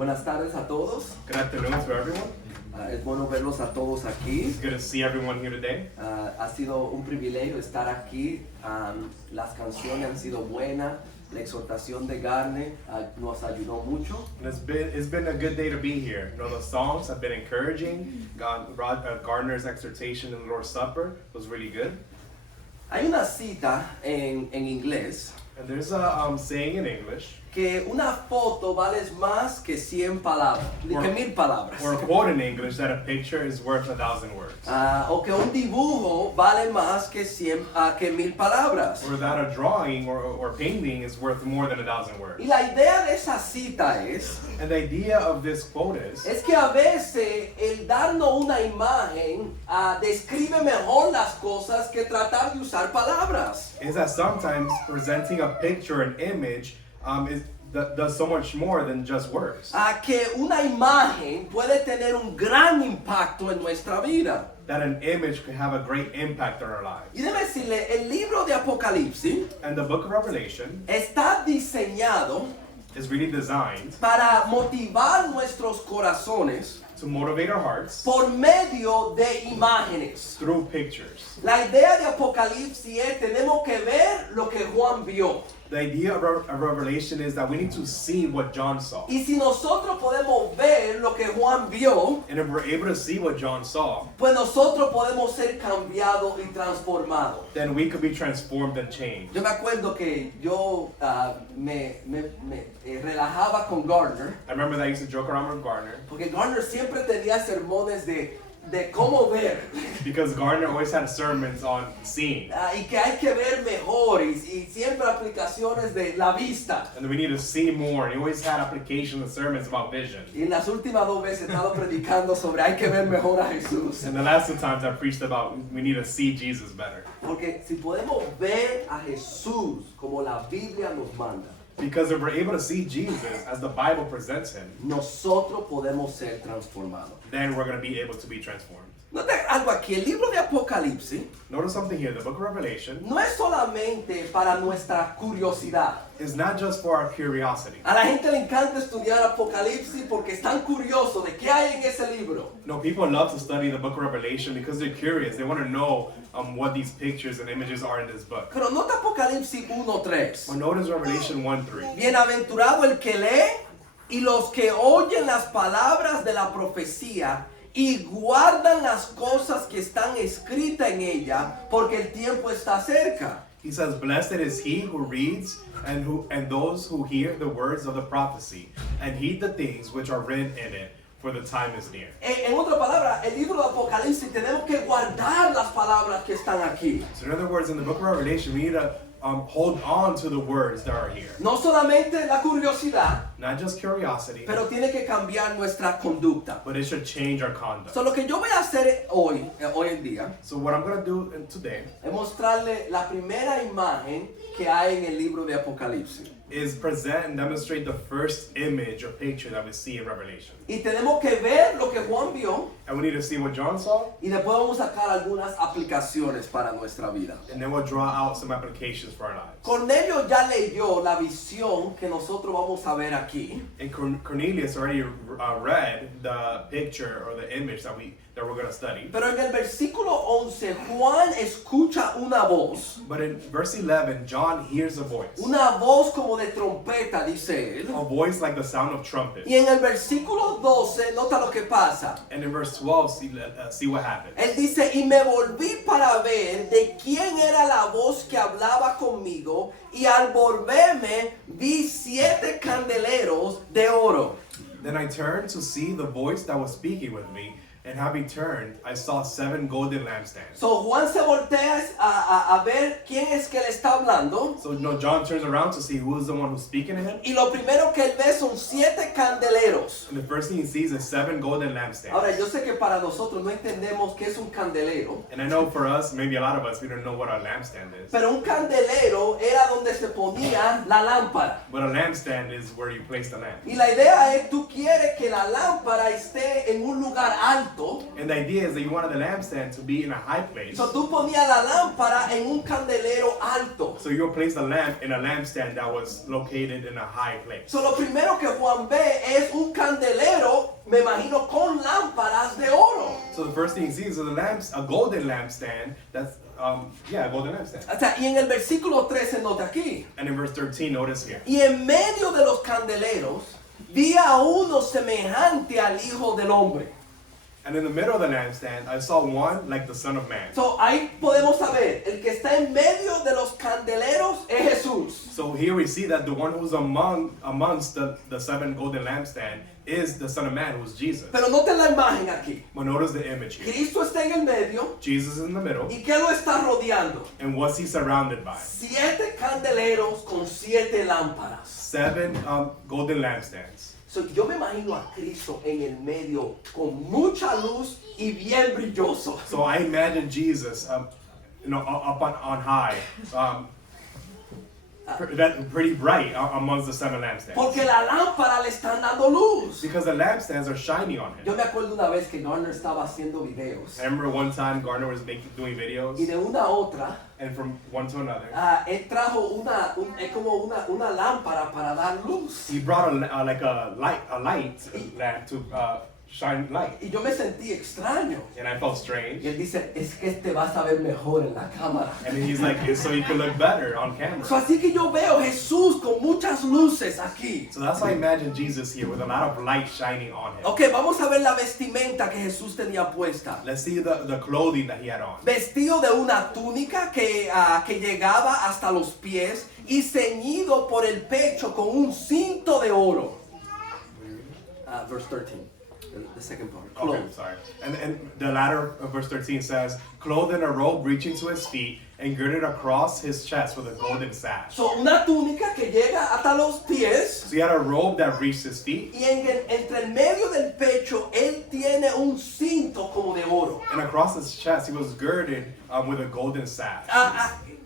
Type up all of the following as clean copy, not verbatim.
Buenas tardes a todos. Good afternoon to everyone. Es bueno verlos a todos aquí. It's good to see everyone here today. Ha sido un privilegio estar aquí. Las canciones han sido buenas. La exhortación de Garner nos ayudó mucho. And it's been a good day to be here. You know, the songs have been encouraging. Gardner's exhortation in the Lord's Supper was really good. Hay una cita en inglés And there's a saying in English, que una foto vale más que 100 palabras, que 1000 palabras. or a quote in English, that a picture is worth 1,000 words. O que un dibujo vale más que 1000 palabras. Or that a drawing or painting is worth more than 1,000 words. Y la idea de esa cita es And the idea of this quote is que a veces el darnos una imagen describe mejor las cosas que tratar de usar palabras. that sometimes presenting a picture, an image, does so much more than just words. Que una imagen puede tener un gran impacto en nuestra vida. That an image could have a great impact on our lives. Y debe decirle, el libro de Apocalipsis And the book of Revelation está diseñado is really designed para motivar nuestros corazones to motivate our hearts por medio de imágenes. through pictures. La idea de Apocalipsis es tenemos que ver lo que Juan vio. The idea of Revelation is that we need to see what John saw. Y si nosotros podemos ver lo que Juan vio, And if we're able to see what John saw, pues nosotros podemos ser cambiados y transformados. then we could be transformed and changed. Yo me acuerdo que yo me relajaba con Gardner, I remember that I used to joke around with Gardner porque Gardner siempre tenía sermones de cómo ver, because Gardner always had sermons on seeing. y que hay que ver mejor, y siempre aplicaciones de la vista. And we need to see more. And he always had applications and sermons about vision. Y en las últimas 2 veces he estado predicando sobre hay que ver mejor a Jesús. And the last 2 times I preached about we need to see Jesus better. Porque si podemos ver a Jesús como la Biblia nos manda, Because if we're able to see Jesus as the Bible presents him, nosotros podemos ser transformados. then we're going to be able to be transformed. Note algo aquí, el libro de Apocalipsis Notice something here. The book of Revelation no es solamente para nuestra curiosidad. is not just for our curiosity. A la gente le encanta estudiar Apocalipsis porque están curiosos de qué hay en ese libro. No, people love to study the book of Revelation because they're curious. They want to know what these pictures and images are in this book. Pero nota Apocalipsis 1:3. But notice Revelation 1:3. Bienaventurado el que lee y los que oyen las palabras de la profecía y guardan las cosas que están escritas en ella, porque el tiempo está cerca. He says, "Blessed is he who reads and those who hear the words of the prophecy and heed the things which are written in it, for the time is near." En otras palabras, el libro de Apocalipsis tenemos que guardar las palabras que están aquí. So in other words, in the book of Revelation, we need to hold on to the words that are here. No solamente la curiosidad, Not just curiosity, pero tiene que cambiar nuestra conducta. but it should change our conduct. So, lo que yo voy a hacer hoy en día So what I'm going to do today es mostrarle la primera imagen que hay en el libro de Apocalipsis. is present and demonstrate the first image or picture that we see in Revelation. Y tenemos que ver lo que Juan vio And we need to see what John saw, y después vamos a sacar algunas aplicaciones para nuestra vida. and then we'll draw out some applications for our lives. Cornelio ya leyó la visión que nosotros vamos a ver aquí. And Cornelius already read the picture or the image that we're going to study. Pero en el versículo 11, Juan escucha una voz. But in verse 11, John hears a voice. Una voz como de trompeta, dice él. A voice like the sound of trumpet. Y en el versículo 12, nota lo que pasa. And in verse 12, see what happens. Él dice, y me volví para ver de quién era la voz que hablaba conmigo, y al volverme vi 7 candeleros de oro. Then I turned to see the voice that was speaking with me, and having turned, I saw 7 golden lampstands. So Juan se voltea a ver quién es que le está hablando. So John turns around to see who is the one who's speaking to him. Y lo primero que él ve son 7 candeleros. And the first thing he sees is 7 golden lampstands. Ahora, yo sé que para nosotros no entendemos qué es un candelero. And I know for us, maybe a lot of us, we don't know what a lampstand is. Pero un candelero era donde se ponía la lámpara. But a lampstand is where you place the lamp. Y la idea es, tú quieres que la lámpara esté en un lugar alto. alto. And the idea is that you wanted the lampstand to be in a high place. So tú ponías la lámpara en un candelero alto. So you would place the lamp in a lampstand that was located in a high place. So lo primero que Juan ve es un candelero, me imagino, con lámparas de oro. So the first thing you see is a golden lampstand. That's a golden lampstand. O sea, y en el versículo 13 nota aquí. And in verse 13, notice here. Y en medio de los candeleros vi a uno semejante al Hijo del Hombre. And in the middle of the lampstand, I saw one like the Son of Man. So ahí podemos saber, el que está en medio de los candeleros es Jesús. So here we see that the one who's amongst the seven golden lampstand is the Son of Man, who's Jesus. Pero noten la imagen aquí. But notice the image here. Cristo está en el medio. Jesus is in the middle. ¿Y qué lo está rodeando? And what's he surrounded by? 7 candeleros con 7 lámparas. 7 golden lampstands. So, yo me imagino a Cristo en el medio con mucha luz y bien brilloso. So I imagine Jesus, up on high, pretty bright amongst the 7 lampstands. Porque la lámpara le están dando luz. Because the lampstands are shining on him. Yo me acuerdo una vez que Garner estaba haciendo videos. I remember one time Garner was doing Y videos, de una a otra, and from one to another, él trajo una lámpara para dar luz. he brought a light lamp to shine light. Y yo me sentí extraño. And I felt strange. Y él dice, es que este vas a ver mejor en la cámara. And he's like, so you can look better on camera. So, así que yo veo Jesús con muchas luces aquí. So that's why I imagine Jesus here with a lot of light shining on him. Ok, vamos a ver la vestimenta que Jesús tenía puesta. Let's see the clothing that he had on. Vestido de una túnica que llegaba hasta los pies y ceñido por el pecho con un cinto de oro. Verse 13. The second part. Okay, sorry. And the latter of verse 13 says, clothed in a robe reaching to his feet and girded across his chest with a golden sash. So, una túnica que llega hasta los pies. So he had a robe that reached his feet. Y entre el medio del pecho, él tiene un cinto como de oro. And across his chest, he was girded with a golden sash.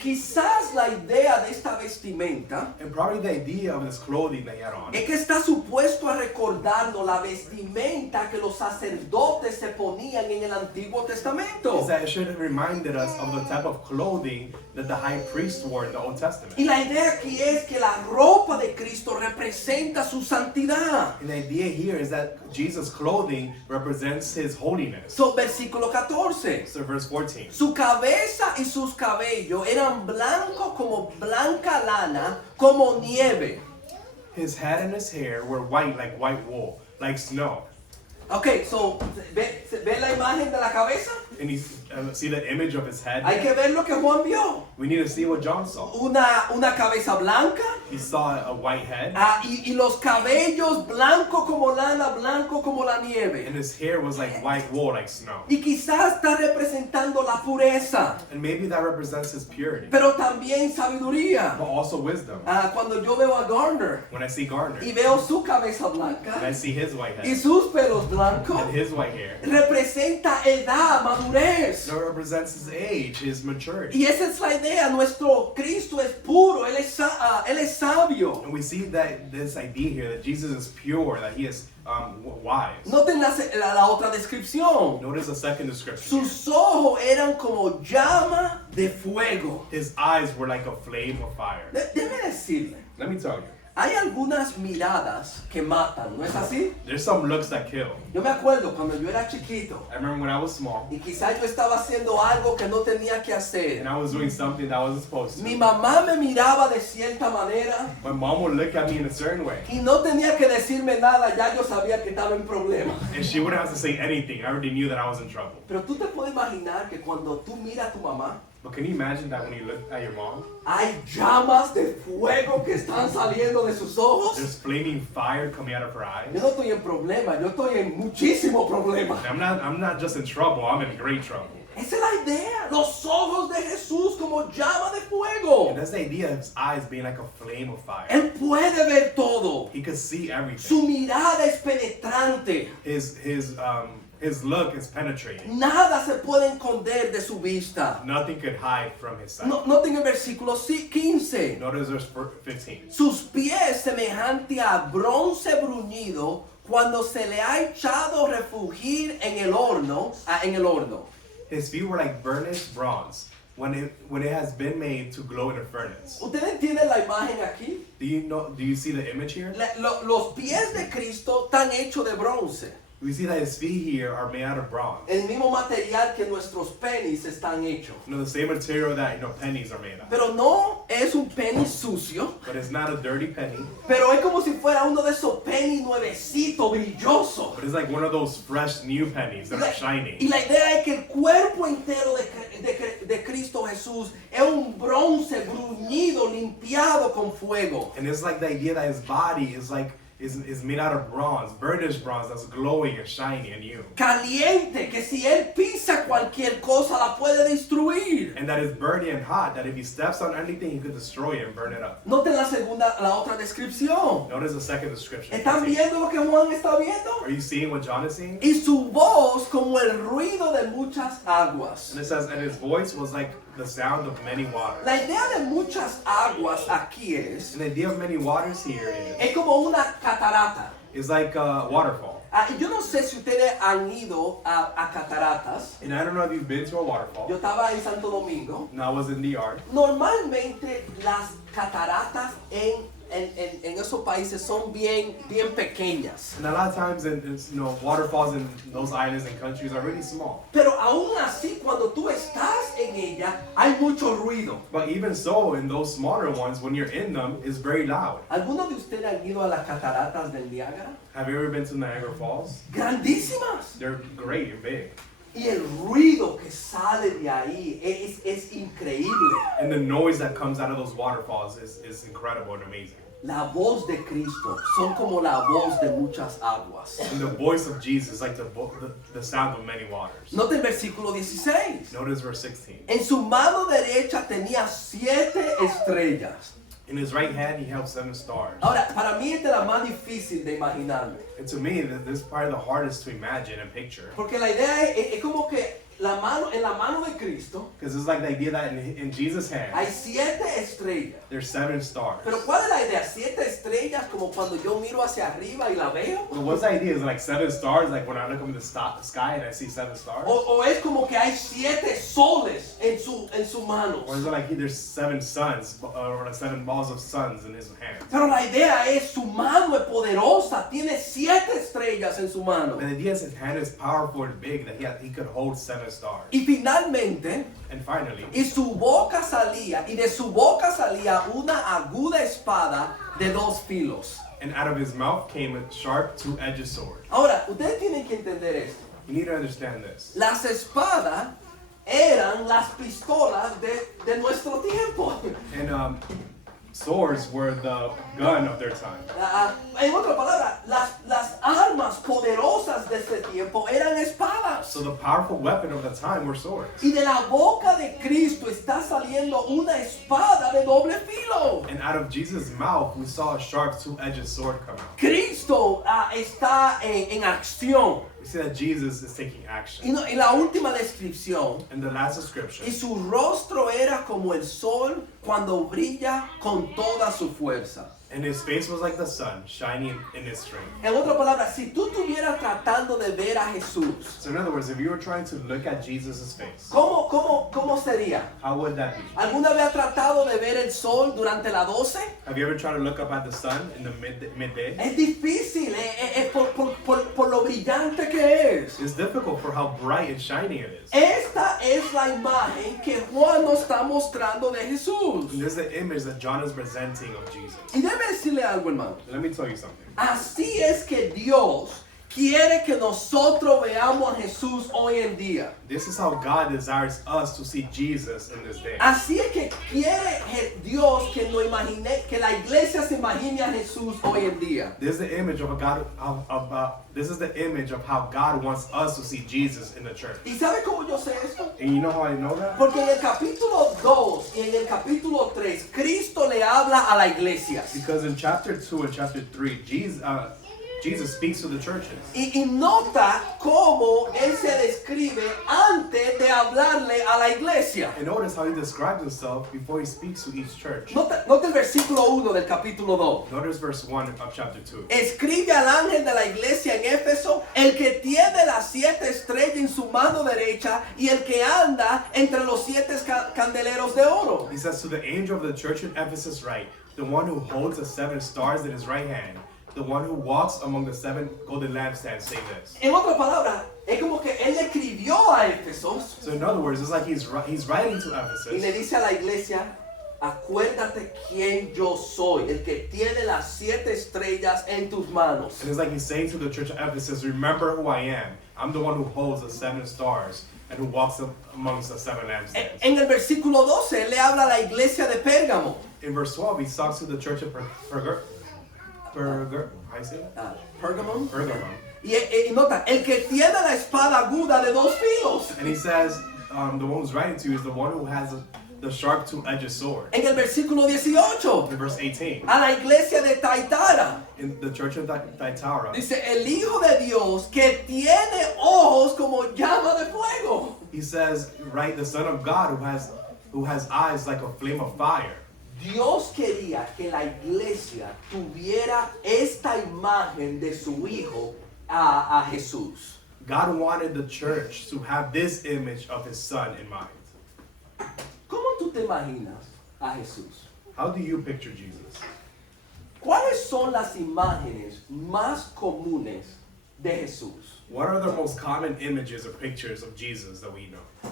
Quizás la idea de esta vestimenta And probably the idea of this clothing that he had on es que está supuesto a recordarnos la vestimenta que los sacerdotes se ponían en el Antiguo Testamento. is that it should have reminded us of the type of clothing that the high priest wore in the Old Testament. Y la idea aquí es que la ropa de Cristo representa su santidad. And the idea here is that Jesus' clothing represents his holiness. So, versículo 14. So verse 14. Su cabeza y sus cabellos eran blancos como blanca lana, como nieve. His head and his hair were white like white wool, like snow. Ok, so, ¿ve la imagen de la cabeza? And you see the image of his head? Hay que ver lo que Juan vio. We need to see what John saw. Una cabeza blanca. He saw a white head. Y los cabellos blanco como lana, blanco como la nieve. And his hair was like white wool, like snow. Y quizás está representando la pureza, And maybe that represents his purity, pero también sabiduría. but also wisdom. Cuando yo veo a Garner When I see Garner, y veo su cabeza and I blanca see his white y head sus pelos blancos, and his white hair, representa edad, madurez. that represents his age, his maturity. Y esa es la idea. Nuestro Cristo es puro, Él es sabio. And we see that this idea here that Jesus is pure, that he is wise. Noten la otra descripción. Notice the second description. Here. Sus ojos eran como llama de fuego. His eyes were like a flame of fire. Déjeme decirle, Let me tell you, hay algunas miradas que matan, ¿no es así? there's some looks that kill. Yo me acuerdo cuando yo era chiquito I remember when I was small y quizás yo estaba haciendo algo que no tenía que hacer. and I was doing something that I wasn't supposed Mi to. mamá me miraba de cierta manera My mom would look at me in a certain way, y no tenía que decirme nada, ya yo sabía que estaba en problema. and she wouldn't have to say anything. I already knew that I was in trouble. Pero tú te puedes imaginar que cuando tú miras a tu mamá, But can you imagine that when you look at your mom, hay llamas de fuego que están saliendo de sus ojos? there's flaming fire coming out of her eyes? Yo no estoy en problema, yo estoy en muchísimo problema. And I'm not just in trouble, I'm in great trouble. Esa es la idea, los ojos de Jesús como llama de fuego. And that's the idea of his eyes being like a flame of fire. Él puede ver todo. He could see everything. Su mirada es penetrante. His look is penetrating. Nada se puede esconder de su vista. Nothing could hide from his sight. Noten el versículo 15. Notice verse 15. Sus pies semejante a bronce bruñido cuando se le ha echado refugir en el horno. His feet were like burnished bronze when it has been made to glow in a furnace. ¿Ustedes entienden la imagen aquí? Do you see the image here? Los pies de Cristo están hechos de bronce. We see that his feet here are made out of bronze. El mismo material que nuestros penis están hechos. The same material that pennies are made of. Pero no es un penny sucio. But it's not a dirty penny. Pero es como si fuera uno de esos penny nuevecito, brilloso. But it's like one of those fresh new pennies that are shining. Y la idea es que el cuerpo entero de Cristo Jesús es un bronce bruñido, limpiado con fuego. And it's like the idea that his body is made out of bronze, burnished bronze that's glowing and shiny and new. Caliente, que si él pisa cualquier cosa la puede destruir. And that is burning and hot, that if he steps on anything, he could destroy it and burn it up. Noten la otra descripción. Notice the second description. ¿Están viendo lo que Juan está viendo? Are you seeing what John is seeing? Y su voz como el ruido de muchas aguas. And it says, and his voice was like the sound of many waters. La idea de muchas aguas aquí And the idea of many waters here es como una catarata. is like a waterfall. Yo no sé si ustedes han ido a cataratas. And I don't know if you've been to a waterfall. Yo estaba en Santo Domingo. No, I was in DR. Normalmente las cataratas en esos países son bien pequeñas. And a lot of times, waterfalls in those islands and countries are really small. Pero aún así, cuando tú estás en ella, hay mucho ruido. But even so, in those smaller ones, when you're in them, it's very loud. ¿Algunos de ustedes han ido a las cataratas del Niágara? Have you ever been to Niagara Falls? Grandísimas. They're great and big. Y el ruido que sale de ahí es increíble. And the noise that comes out of those waterfalls is incredible and amazing. La voz de Cristo son como la voz de muchas aguas. And the voice of Jesus is like the sound of many waters. Note el versículo 16. Notice verse 16. En su mano derecha tenía 7 estrellas. In his right hand, he held 7 stars. Ahora, para mí esta es la más difícil de imaginarme. And to me, this is probably the hardest to imagine and picture. Porque la idea es como que en la mano de Cristo Because it's like the idea that in Jesus' hand, hay 7 estrellas. there's 7 stars. Pero ¿cuál es la idea? 7 estrellas como cuando yo miro hacia arriba y la veo. But what's the idea? Is it like 7 stars, like when I look up in the sky and I see 7 stars? O es como que hay 7 soles en su mano. Or is it like there's 7 suns, or 7 balls of suns in his hand? Pero la idea es su mano es poderosa, tiene 7 estrellas en su mano. The idea is his hand is powerful and big, that he could hold 7 stars. Y finalmente, And finally, y de su boca salía una aguda espada de 2 filos. and out of his mouth came a sharp 2-edged sword. Ahora, ustedes tienen que entender esto. You need to understand this. Las espadas eran las pistolas de nuestro tiempo. And swords were the gun of their time. En otra palabra, las armas poderosas de ese tiempo eran espadas. So the powerful weapon of the time were swords. Y de la boca de Cristo está saliendo una espada de doble filo. And out of Jesus' mouth, we saw a sharp 2-edged sword come out. Cristo está en acción. We see that Jesus is taking action. Y la última descripción. And the last description, Y su rostro era como el sol cuando brilla con toda su fuerza. and his face was like the sun, shining in its strength. En otra palabra, si tú estuvieras tratando de ver a Jesús, So in other words, if you were trying to look at Jesus' face, ¿cómo sería? how would that be? ¿Alguna vez ha tratado de ver el sol durante la 12? Have you ever tried to look up at the sun in the midday? Es difícil, por lo brillante que es. It's difficult for how bright and shining it is. Esta es la imagen que Juan nos está mostrando de Jesús. And this is the image that John is presenting of Jesus. Y déjeme decirle algo, hermano. Let me tell you something. Así es que Dios quiere que nosotros veamos a Jesús hoy en día. This is how God desires us to see Jesus in this day. Así es que quiere Dios que que la iglesia se imagine a Jesús hoy en día. This is the image of this is the image of how God wants us to see Jesus in the church. ¿Y sabe cómo yo sé esto? And you know how I know that? Porque en el capítulo 2 y en el capítulo 3, Cristo le habla a la iglesia. Because in chapter 2 and chapter 3, Jesus speaks to the churches. Y nota cómo él se describe antes de hablarle a la iglesia. And notice how he describes himself before he speaks to each church. Nota el versículo 1 del capítulo 2. Notice verse 1 of chapter 2. Escribe al ángel de la iglesia en Éfeso, el que tiene las 7 estrellas en su mano derecha y el que anda entre los 7 candeleros de oro. He says, to the angel of the church in Ephesus write, the one who holds the 7 stars in his right hand, the one who walks among the 7 golden lampstands, say this. En otras palabras, es como que él le escribió a Éfeso So in other words, it's like he's writing to y le Ephesus, dice a la iglesia, acuérdate quién yo soy, el que tiene las 7 estrellas en tus manos. and it's like he's saying to the church of Ephesus, remember who I am. I'm the one who holds the 7 stars and who walks amongst the 7 lampstands. En el versículo 12 le habla a la iglesia de Pérgamo. In verse 12, he talks to the church of Pergamum. How you say it? Pergamum. Pergamum. Y nota, el que tiene la espada aguda de 2 filos. And he says, the one who's writing to you is the one who has the sharp two-edged sword. En el versículo 18, In verse 18, a la iglesia de Taitara, in the church of Thyatira, dice, el Hijo de Dios que tiene ojos como llama de fuego. he says, right, the Son of God who has eyes like a flame of fire. Dios quería que la iglesia tuviera esta imagen de su Hijo a Jesús. God wanted the church to have this image of his Son in mind. ¿Cómo tú te imaginas a Jesús? How do you picture Jesus? ¿Cuáles son las imágenes más comunes de Jesús? What are the most common images or pictures of Jesus that we know?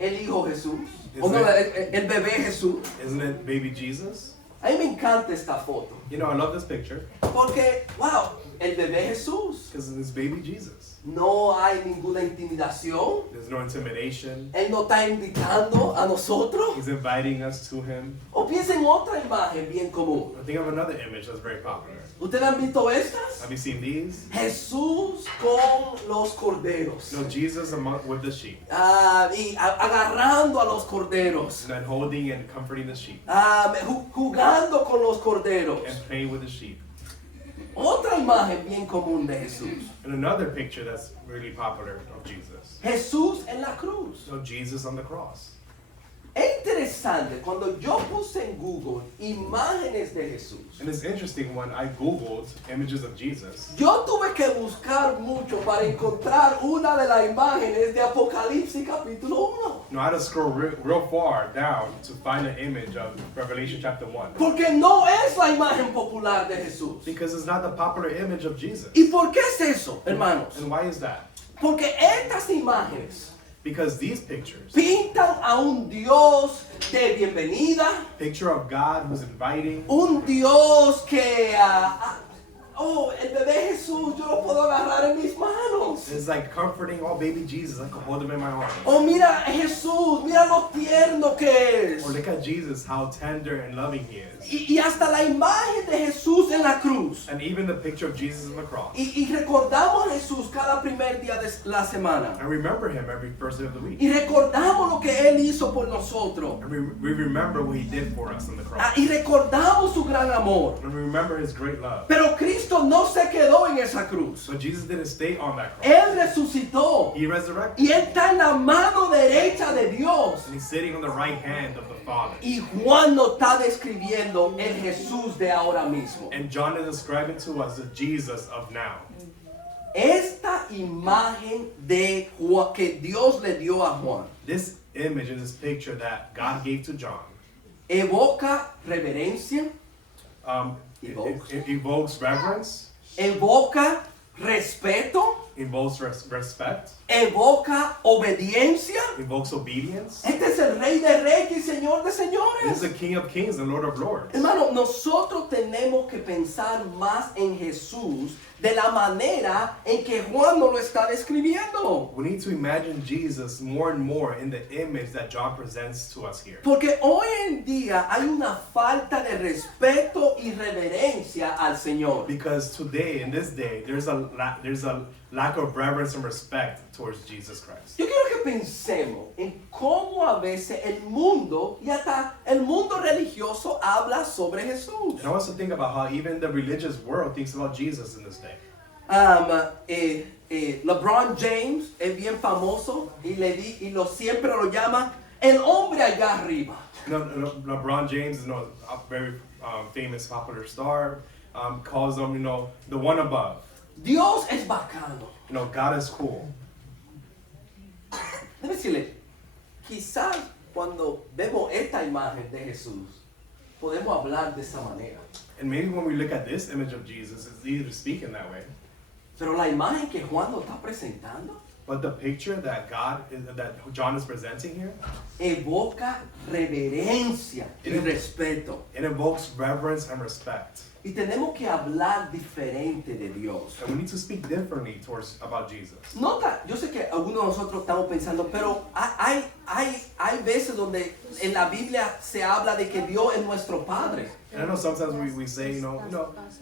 El Hijo Jesús. Is O no, it- el bebé Jesús. Isn't it baby Jesus? A mí me encanta esta foto. You know, I love this picture Porque, wow, el bebé Jesús. because it's baby Jesus. No hay ninguna intimidación. There's no intimidation. Él no está invitando a nosotros. He's inviting us to him. O piensa en otra imagen bien común. I think of another image that's very popular. ¿Ustedes han visto estas? Have you seen these? Jesús con los corderos. No, Jesus with the sheep. Y agarrando a los corderos. And then holding and comforting the sheep. Jugando con los corderos. And playing with the sheep. Otra imagen bien común de Jesús. And another picture that's really popular of Jesus. Jesús en la cruz. So Jesus on the cross. Es interesante, cuando yo puse en Google imágenes de Jesús, And it's interesting when I Googled images of Jesus. yo tuve que buscar mucho para encontrar una de las imágenes de Apocalipsis capítulo 1. You know, I had to scroll real far down to find an image of Revelation chapter 1. Porque no es la imagen popular de Jesús. Because it's not the popular image of Jesus. ¿Y por qué es eso, hermanos? And why is that? Porque estas imágenes Because these pictures, pintan a un Dios de bienvenida, picture of God who's inviting, un Dios que, el bebé Jesús, yo lo puedo agarrar en mis manos. is like comforting, oh baby Jesus, I can hold him in my arms. Oh, mira Jesús, mira lo tierno que es. Or look at Jesus, how tender and loving he is. Y hasta la imagen de Jesús en la cruz. And even the picture of Jesus on the cross. Y recordamos a Jesús cada primer día de la semana. And remember him every first day of the week. Y recordamos lo que Él hizo por nosotros. And we remember what he did for us on the cross. Y recordamos su gran amor. And we remember his great love. Pero Cristo no se quedó en esa cruz. But Jesus didn't stay on that cross. Él resucitó. He resurrected. Y Él está en la mano derecha de Dios. And he's sitting on the right hand of the Father. Y Juan nos está describiendo el Jesús de ahora mismo. And John is describing to us the Jesus of now. Esta imagen de Juan, que Dios le dio a Juan, This image and this picture that God gave to John evoca reverencia, evokes reverence, evoca respeto, invokes respect, evoca obediencia. invokes obedience. Este es el Rey de Reyes y Señor de This is Señores. the King of Kings and Lord of Lords. Hermano, nosotros tenemos que pensar más en Jesús de la manera en que Juan nos lo está describiendo. We need to imagine Jesus more and more in the image that John presents to us here. Porque hoy en día hay una falta de respeto y reverencia al Señor. Because today, in this day, there's a lack lack of reverence and respect towards Jesus Christ. Yo quiero que pensemos en cómo a veces el mundo y hasta el mundo religioso habla sobre Jesús. And I want us to think about how even the religious world thinks about Jesus in this day. LeBron James es bien famoso y siempre lo llama el hombre allá arriba. LeBron James is a very famous, popular star. Calls him, the one above. Dios es bacano. God is cool. Déjame decirle, quizás cuando vemos esta imagen de Jesús, podemos hablar de esa manera. And maybe when we look at this image of Jesus, it's easy to speak in that way. Pero la imagen que Juan nos está presentando But the picture that John is presenting here, evoca reverencia y respeto. it evokes reverence and respect. Y tenemos que hablar diferente de Dios. And we need to speak differently about Jesus. Nota, yo sé que algunos de nosotros estamos pensando, pero hay veces donde en la Biblia se habla de que Dios es nuestro Padre. And I know sometimes we say,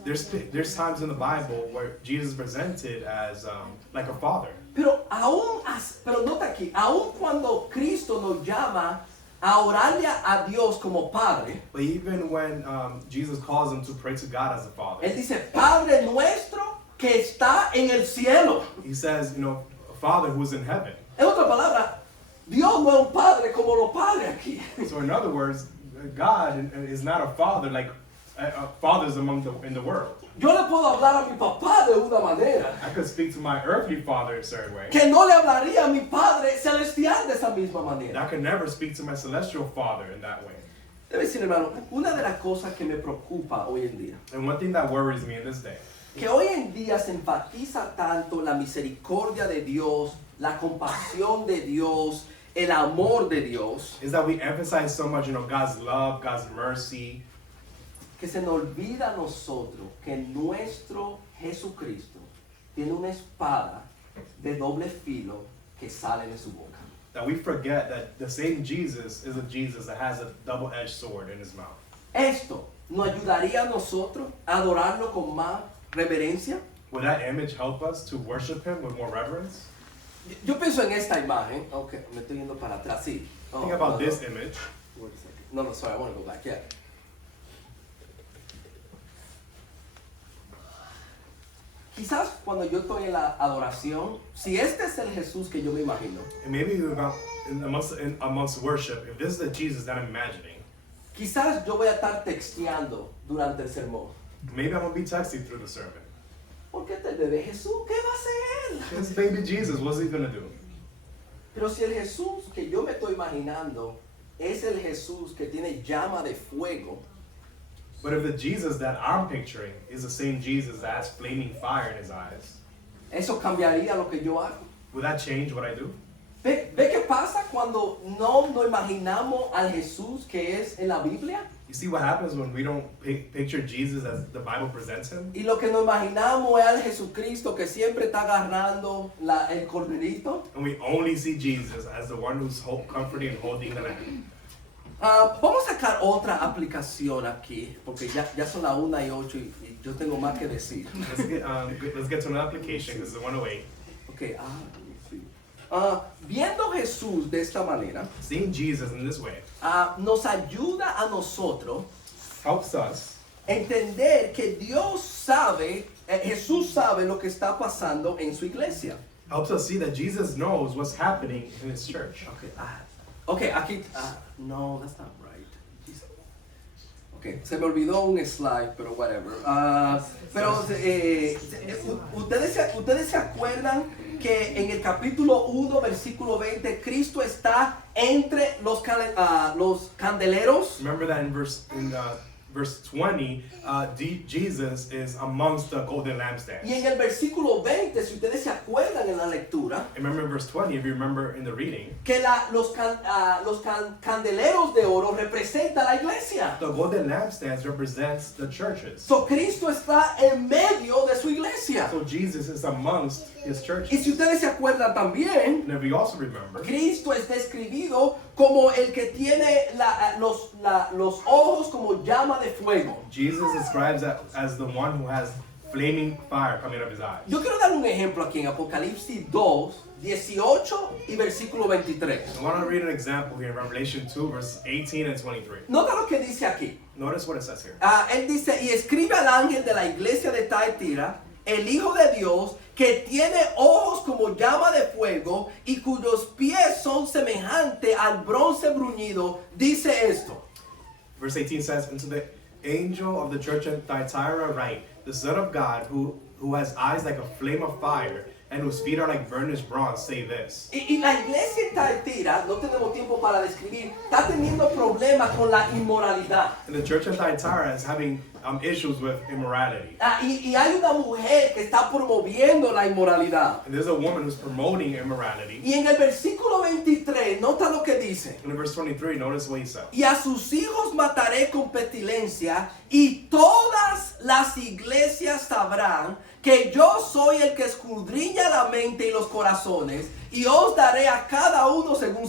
there's times in the Bible where Jesus is presented as like a father. Pero nota aquí, aun cuando Cristo nos llama a orarle a Dios como Padre, But even when Jesus calls him to pray to God as a father, Él dice, Padre nuestro que está en el cielo. he says, Father who's in heaven. En otras palabras, Dios no es un padre como los padres aquí. So in other words, God is not a father like fathers in the world. Yo le puedo hablar a mi papá de una manera I could speak to my earthly father a certain way. que no le hablaría a mi Padre celestial de esa misma And manera. I could never speak to my celestial father in that way. Debe decir, hermano, una de las cosas que me preocupa hoy en día, And one thing that worries me in this day, que hoy en día se enfatiza tanto la misericordia de Dios, la compasión de Dios, el amor de Dios, is that we emphasize so much, God's love, God's mercy, que se nos olvida a nosotros que nuestro Jesucristo tiene una espada de doble filo que sale de su boca. that we forget that the same Jesus is a Jesus that has a double-edged sword in his mouth. Esto nos ayudaría a nosotros a adorarlo con más reverencia. Would that image help us to worship him with more reverence? Yo pienso en esta imagen. Ok, me estoy yendo para atrás, sí. Oh, Think about no, this no. image. Wait a second. No, sorry, I want to go back. Yeah. Quizás cuando yo estoy en la adoración, si este es el Jesús que yo me imagino, And maybe amongst worship, if this is the Jesus that I'm imagining, quizás yo voy a estar texteando durante el sermón. maybe I'm going to be texting through the sermon. Porque este bebé Jesús, ¿qué va a hacer? This baby Jesus, what's he going to do? Pero si el Jesús que yo me estoy imaginando es el Jesús que tiene llama de fuego, But if the Jesus that I'm picturing is the same Jesus that has flaming fire in his eyes, eso cambiaría lo que yo hago. would that change what I do? ¿Ve qué pasa cuando no nos imaginamos al Jesús que es en la Biblia? You see what happens when we don't picture Jesus as the Bible presents him? Y lo que nos imaginamos es al Jesucristo que siempre está agarrando el corderito. And we only see Jesus as the one who's comforting and holding the lamb. Vamos a sacar otra aplicación aquí, porque ya son las 1:08 y yo tengo más que decir. Let's get to another application because it's 108. Okay, sí. Viendo Jesús de esta manera, Seeing Jesus in this way nos ayuda a nosotros helps us entender que Dios sabe, Jesús sabe lo que está pasando en su iglesia. helps us see that Jesus knows what's happening in his church. Okay, aquí, no, that's not right. Okay, se me olvidó un slide, pero whatever. Pero ustedes se acuerdan que en el capítulo 1, versículo 20, Cristo está entre los candeleros. Remember that in verse 20, Jesus is amongst the golden lampstands. Y en el versículo 20, si ustedes se acuerdan en la lectura, Remember in verse 20, if you remember in the reading, que los candeleros de oro representan la iglesia. the golden lampstands represents the churches. So Cristo está en medio de su iglesia. So Jesus is amongst his Y churches. si ustedes se acuerdan también, And if you also remember, Cristo es describido como el que tiene los ojos como llama de fuego. Jesus describes that as the one who has flaming fire coming out of his eyes. Yo quiero dar un ejemplo aquí en Apocalipsis 2, 18 y versículo 23. I want to read an example here in Revelation 2, verses 18 and 23. Nota lo que dice aquí. Notice what it says here. Él dice, y escribe al ángel de la iglesia de Thyatira, el Hijo de Dios, que tiene ojos como llama de fuego y cuyos pies son semejantes al bronce bruñido, dice esto. Verse 18 says, "And to the angel of the church in Thyatira write, the Son of God, who has eyes like a flame of fire, and whose feet are like burnished bronze, say this." Y la iglesia en Thyatira, no tenemos tiempo para describir, está teniendo problemas con la inmoralidad. And the church in Thyatira is having issues with immorality. Y hay una mujer que está promoviendo la inmoralidad. And there's a woman who's promoting immorality. Y en el versículo 23, nota lo que dice. In verse 23, notice what he says. Y a sus hijos mataré con pestilencia, y todas las iglesias sabrán que yo soy el que escudriña la mente y los corazones, y os daré a cada uno según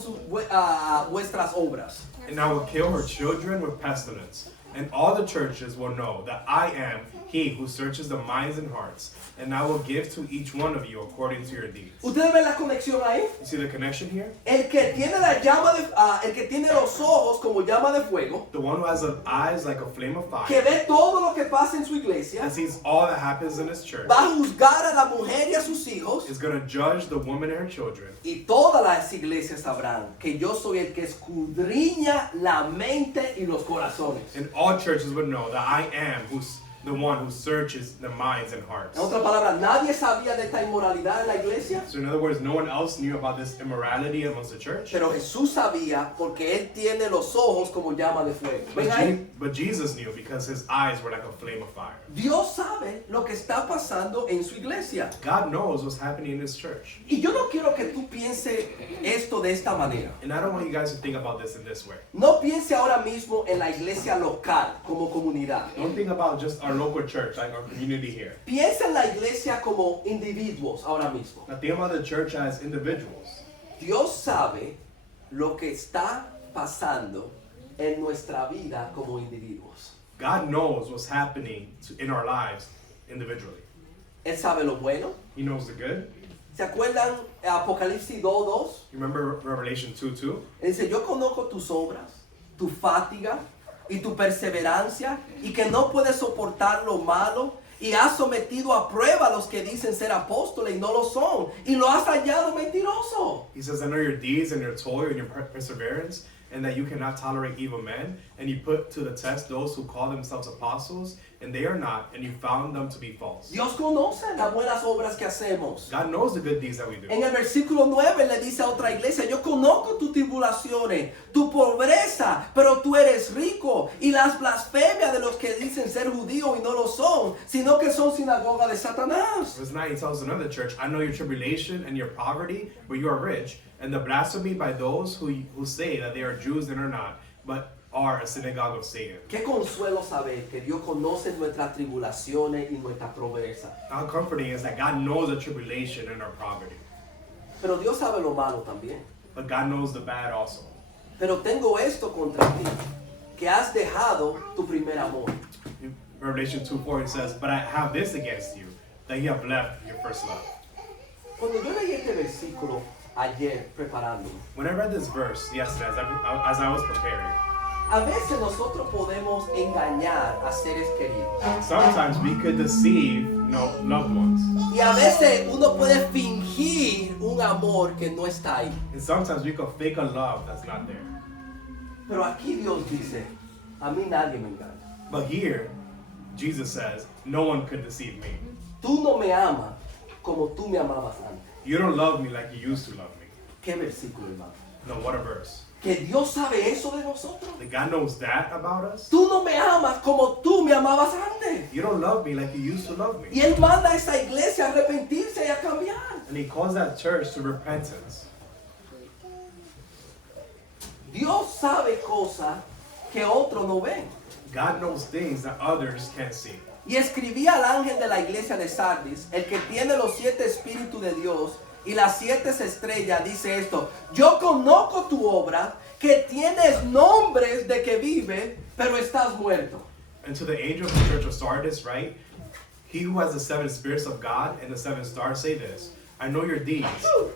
vuestras obras. And I will kill her children with pestilence. And all the churches will know that I am he who searches the minds and hearts, and I will give to each one of you according to your deeds. ¿Ustedes ven la conexión ahí? You see the connection here? El que tiene el que tiene los ojos como llama de fuego, The one who has eyes like a flame of que fire, ve todo lo que pasa en su iglesia, and sees all that happens in his church, va a juzgar a la mujer y a sus hijos, is going to judge the woman and her children. y todas las iglesias sabrán que yo soy el que escudriña la mente y los corazones. And all churches would know that I am the one who searches the minds and hearts. En otras palabras, nadie sabía de esta inmoralidad en la iglesia, So in other words, no one else knew about this immorality amongst the church. pero Jesús sabía porque él tiene los ojos como llama de fuego. ¿Ven ahí? But Jesus knew because his eyes were like a flame of fire. Dios sabe lo que está pasando en su iglesia. God knows what's happening in his church. Y yo no quiero que tú pienses esto de esta manera. And I don't want you guys to think about this in this way. No piense ahora mismo en la iglesia local como comunidad. Don't think about just our local church, like our community here. Piensa en la iglesia como individuos ahora mismo. Now think about the church as individuals. Dios sabe lo que está pasando en nuestra vida como individuos. God knows what's happening in our lives individually. Él sabe lo bueno. He knows the good. ¿Se acuerdan Apocalipsis 2:2? You remember Revelation 2:2? Él dice, yo conozco tus obras, tu fatiga y tu perseverancia, y que no puedes soportar lo malo, y has sometido a prueba a los que dicen ser apóstoles y no lo son, y lo has hallado mentiroso. He says, I know your deeds and your toil and your perseverance, and that you cannot tolerate evil men, and you put to the test those who call themselves apostles, and they are not, and you found them to be false. Dios conoce las buenas obras que hacemos. God knows the good deeds that we do. En el versículo 9 le dice a otra iglesia, yo conozco tus tribulaciones, tu pobreza, pero tú eres rico, y las blasfemias de los que dicen ser judíos y no lo son, sino que son sinagoga de Satanás. Verse 9 he tells another church, I know your tribulation and your poverty, but you are rich, and the blasphemy by those who say that they are Jews and are not, but are a synagogue of Satan. Qué consuelo saber que Dios conoce nuestras tribulaciones y nuestra pobreza. How comforting is that God knows the tribulation and our poverty, Pero Dios sabe lo malo también. but God knows the bad also. Pero tengo esto contra ti, que has dejado tu primer amor. In Revelation 2:4 it says, but I have this against you, that you have left your first love. Cuando yo leí este versículo ayer preparándome, When I read this verse yesterday, as I was preparing, a veces nosotros podemos engañar a seres queridos. sometimes we could deceive, loved ones. Y a veces uno puede fingir un amor que no está ahí. And sometimes we could fake a love that's not there. Pero aquí Dios dice, a mí nadie me engaña. But here, Jesus says, no one could deceive me. Tú no me amas como tú me amabas antes. You don't love me like you used to love me. ¿Qué versículo, hermano? No, what a verse. Que Dios sabe eso de nosotros. That God knows that about us. Tú no me amas como tú me amabas antes. You don't love me like you used to love me. Y Él manda a esa iglesia a arrepentirse y a cambiar. And he calls that church to repentance. Dios sabe cosas que otros no ven. God knows things that others can't see. Y escribía al ángel de la iglesia de Sardis, el que tiene los 7 espíritus de Dios y las 7 estrellas, dice esto: yo conozco tu obra, que tienes nombres de que vives, pero estás muerto. And to the angel of the church of Sardis, right? He who has the 7 spirits of God and the 7 stars say this, I know your deeds,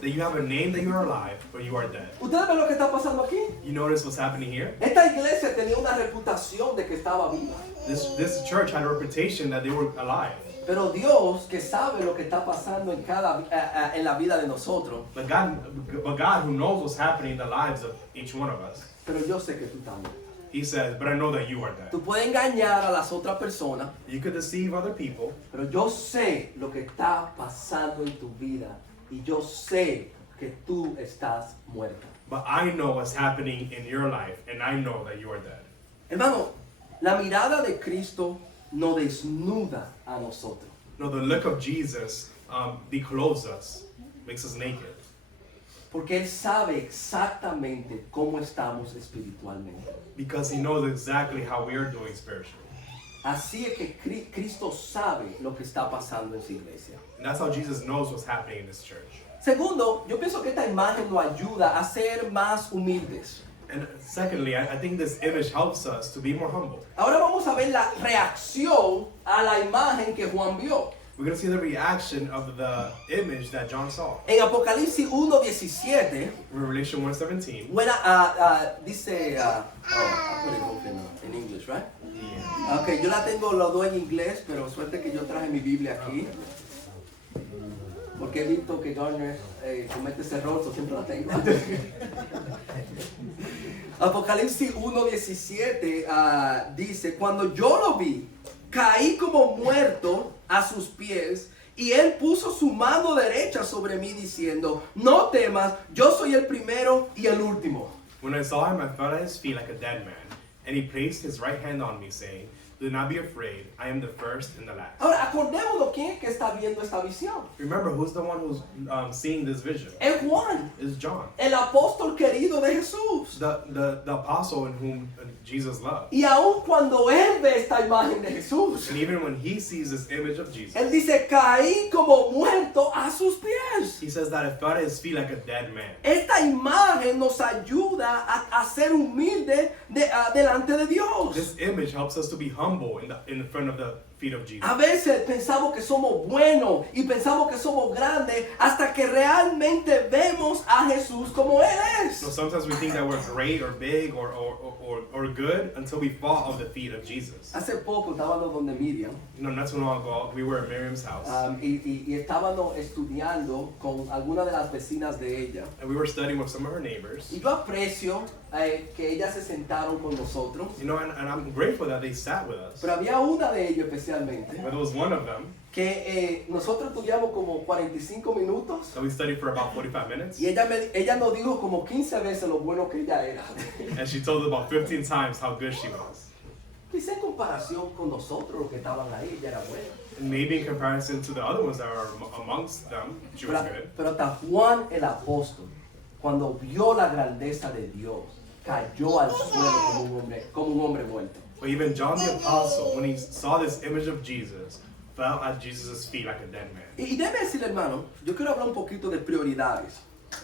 that you have a name that you are alive, but you are dead. ¿Ustedes ven lo que está pasando aquí? You notice what's happening here? Esta iglesia tenía una reputación de que estaba viva. This church had a reputation that they were alive. Pero Dios, que sabe lo que está pasando en la vida de nosotros. But God who knows what's happening in the lives of each one of us. Pero yo sé que tú también. He says, but I know that you are dead. Tú puedes engañar a las otras personas. You could deceive other people. Pero yo sé lo que está pasando en tu vida. Y yo sé que tú estás muerta. But I know what's happening in your life, and I know that you are dead. Hermano, la mirada de Cristo nos desnuda a nosotros. No, the look of Jesus declothes us, makes us naked. Porque Él sabe exactamente cómo estamos espiritualmente. Because he knows exactly how we are doing spiritually. Así es que Cristo sabe lo que está pasando en su iglesia. And that's how Jesus knows what's happening in this church. Segundo, yo pienso que esta imagen nos ayuda a ser más humildes. And secondly, I think this image helps us to be more humble. Ahora vamos a ver la reacción a la imagen que Juan vio. We're going to see the reaction of the image that John saw. En Apocalipsis 1:17, Revelation 1:17. dice, I put it open in English, right? Yeah. Okay, yo la tengo los dos en inglés, pero suerte que yo traje mi Biblia aquí. Porque he visto que Garner comete ese error, so siempre la tengo. Apocalipsis 1:17 dice, cuando yo lo vi, caí como muerto a sus pies, y él puso su mano derecha sobre mí diciendo, no temas, yo soy el primero y el último. When I saw him, I fell at his feet like a dead man, and he placed his right hand on me, saying, do not be afraid, I am the first and the last. Ahora, acordémonos quién es que está viendo esta visión. Remember, who's the one who's seeing this vision? Es Juan, It's John, el apóstol querido de Jesús. the apostle in whom Jesus loved. Y aun cuando él ve esta imagen de Jesús, And even when he sees this image of Jesus, él dice, caí como muerto a sus pies. he says that I fell at his feet like a dead man. Esta imagen nos ayuda a ser humildes delante de Dios. This image helps us to be humble in front of the feet of Jesus. A veces pensamos que somos buenos y pensamos que somos grandes hasta que realmente vemos a Jesús como Él es. So sometimes we think that we're great or big or good until we fall at the feet of Jesus. Hace poco estábamos donde Miriam Not too long ago, we were at Miriam's house, y estábamos estudiando con algunas de las vecinas de ella. and we were studying with some of her neighbors. Y yo aprecio que ellas se sentaron con nosotros, You know, and I'm grateful that they sat with us. pero había una de ellas especialmente But there was one of them que nosotros estudiamos como 45 minutos that we studied for about 45 minutes, y ella nos dijo como 15 veces lo bueno que ella era. and she told us about 15 times how good she was. Quizá en comparación con nosotros, los que estaban ahí, ella era buena. And maybe in comparison to the other ones that are amongst them, she was good. Pero hasta Juan el apóstol, cuando vio la grandeza de Dios, cayó al suelo como un hombre muerto. But even John the Apostle, when he saw this image of Jesus, fell at Jesus' feet like a dead man. Y déjeme decirle, hermano, yo quiero hablar un poquito de prioridades.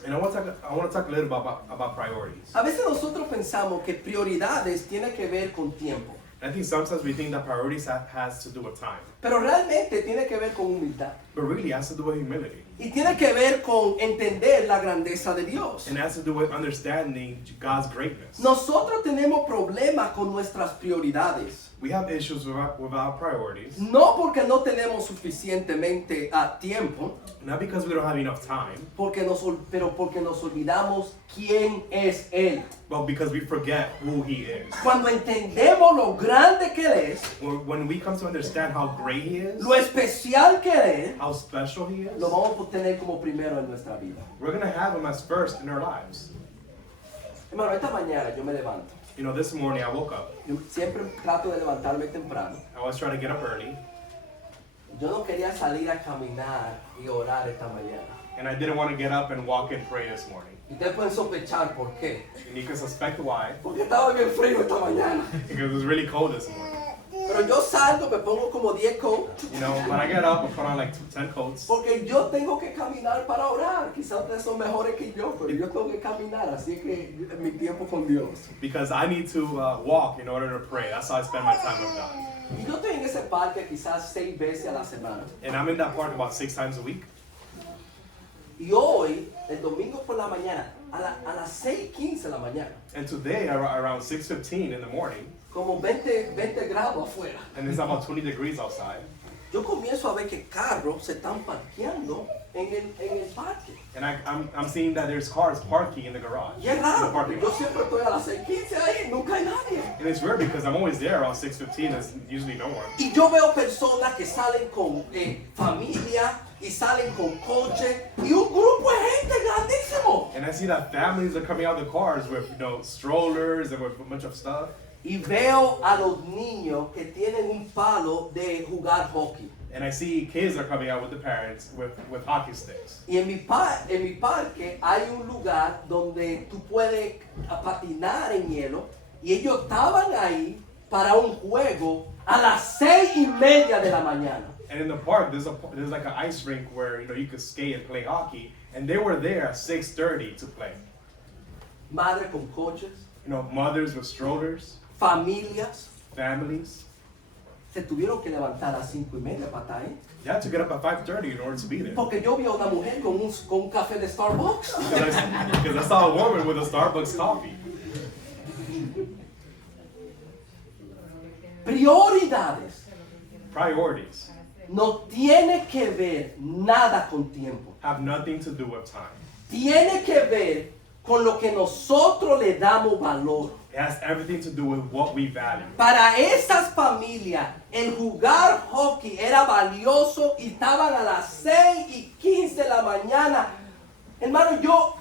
And I want to talk a little about priorities. A veces nosotros pensamos que prioridades tiene que ver con tiempo, And I think sometimes we think that priorities has to do with time, pero realmente tiene que ver con humildad. but really it has to do with humility. Y tiene que ver con entender la grandeza de Dios. And it has to do with understanding God's greatness. Nosotros tenemos problemas con nuestras prioridades. We have issues with our priorities, No porque no tenemos suficientemente tiempo, not because we don't have enough time, pero porque nos olvidamos quién es Él. but because we forget who He is. Cuando entendemos lo grande que Él es, When we come to understand how great He is, lo especial que Él es, how special He is, lo vamos a tener como primero en nuestra vida. we're going to have Him as first in our lives. Hermano, esta mañana yo me levanto. You know, this morning I woke up. Yo siempre trato de levantarme temprano. I always try to get up early, Yo no quería salir a caminar y orar esta mañana. and I didn't want to get up and walk and pray this morning. Y ustedes pueden sospechar por qué. And you can suspect why, Porque estaba bien frío esta mañana. because it was really cold this morning. Pero yo salgo, me pongo como 10 coats. You know, when I get up, I put on like 10 coats. Porque yo tengo que caminar para orar. Quizás ustedes son mejores que yo, pero yo tengo que caminar. Así que mi tiempo con Dios. Because I need to walk in order to pray. That's how I spend my time with God. Y yo estoy en ese parque quizás 6 veces a la semana. And I'm in that park about 6 times a week. Y hoy, el domingo por la mañana, a las 6:15 de la mañana, And today, around 6:15 in the morning, como 20 grados afuera, and it's about 20 degrees outside, yo comienzo a ver que carros se están parqueando en el parque. and I'm seeing that there's cars parking in the garage. Y es in the raro, parking porque yo lot. siempre estoy a las 6:15 ahí, nunca hay nadie. And it's weird because I'm always there around 6:15. There's usually no one. Y yo veo personas que salen con familia y salen con coche y un grupo de gente grandísimo. And I see that families are coming out of the cars with, strollers and with a bunch of stuff. Y veo a los niños que tienen un palo de jugar hockey. And I see kids are coming out with the parents with hockey sticks. Y en mi parque hay un lugar donde tú puedes patinar en hielo y ellos estaban ahí para un juego a las 6:30 de la mañana. And in the park, there's like an ice rink where you could skate and play hockey. And they were there at 6:30 to play. Madres con coches, Mothers with strollers, familias, families. se tuvieron que levantar a las 5:30 para estar ahí. You had to get up at 5:30 in order to be there. Porque yo vi a una mujer con un café de Starbucks. Because I saw a woman with a Starbucks coffee. Prioridades. Priorities No tiene que ver nada con tiempo. have nothing to do with time. Tiene que ver con lo que nosotros le damos valor. It has everything to do with what we value. Para esas familias, el jugar hockey era valioso y estaban a las 6:15 de la mañana. Hermano, yo